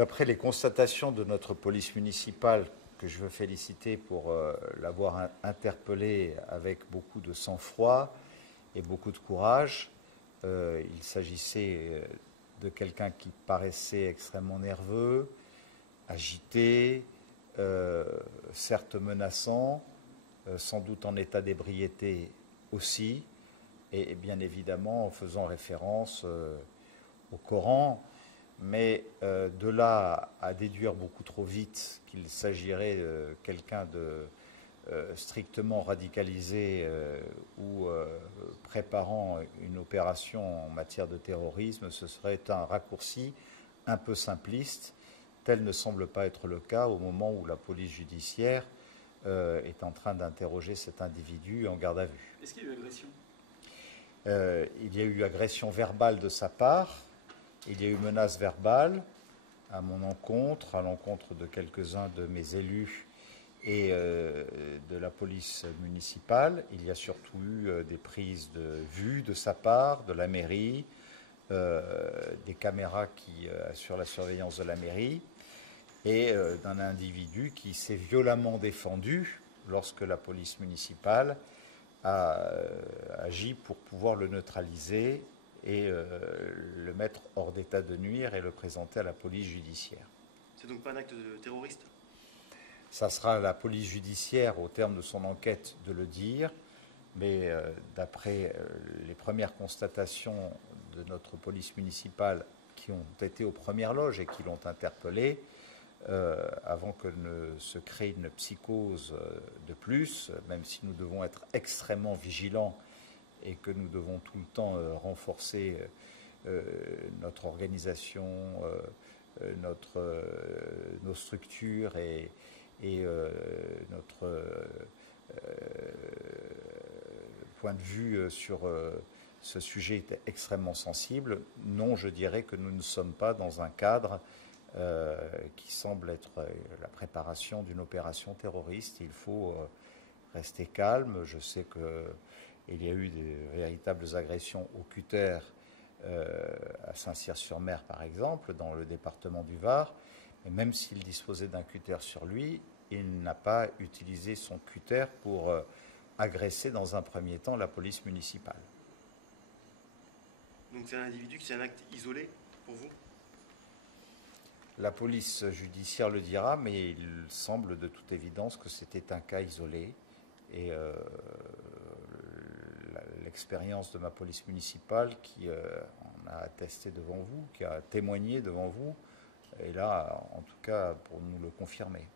Après les constatations de notre police municipale, que je veux féliciter pour l'avoir interpellé avec beaucoup de sang-froid et beaucoup de courage, il s'agissait de quelqu'un qui paraissait extrêmement nerveux, agité, certes menaçant, sans doute en état d'ébriété aussi, et bien évidemment en faisant référence au Coran. Mais de là à déduire beaucoup trop vite qu'il s'agirait de quelqu'un de strictement radicalisé ou préparant une opération en matière de terrorisme, ce serait un raccourci un peu simpliste. Tel ne semble pas être le cas au moment où la police judiciaire est en train d'interroger cet individu en garde à vue. Est-ce qu'il y a eu agression ? Il y a eu agression verbale de sa part. Il y a eu menace verbale à mon encontre, à l'encontre de quelques-uns de mes élus et de la police municipale. Il y a surtout eu des prises de vue de sa part, de la mairie, des caméras qui assurent la surveillance de la mairie, et d'un individu qui s'est violemment défendu lorsque la police municipale a agi pour pouvoir le neutraliser et le mettre hors d'état de nuire et le présenter à la police judiciaire. C'est donc pas un acte de terroriste ? Ça sera la police judiciaire, au terme de son enquête, de le dire, mais d'après les premières constatations de notre police municipale qui ont été aux premières loges et qui l'ont interpellé, avant que ne se crée une psychose de plus, même si nous devons être extrêmement vigilants et que nous devons tout le temps renforcer notre organisation, nos structures et notre point de vue sur ce sujet est extrêmement sensible. Non, je dirais que nous ne sommes pas dans un cadre qui semble être la préparation d'une opération terroriste. Il faut rester calme. Je sais qu'il y a eu des véritables agressions au cutter à Saint-Cyr-sur-Mer, par exemple, dans le département du Var. Et même s'il disposait d'un cutter sur lui, il n'a pas utilisé son cutter pour agresser dans un premier temps la police municipale. Donc c'est un individu qui c'est un acte isolé pour vous ? La police judiciaire le dira, mais il semble de toute évidence que c'était un cas isolé. Et l'expérience de ma police municipale qui en a attesté devant vous, qui a témoigné devant vous, est là, en tout cas, pour nous le confirmer.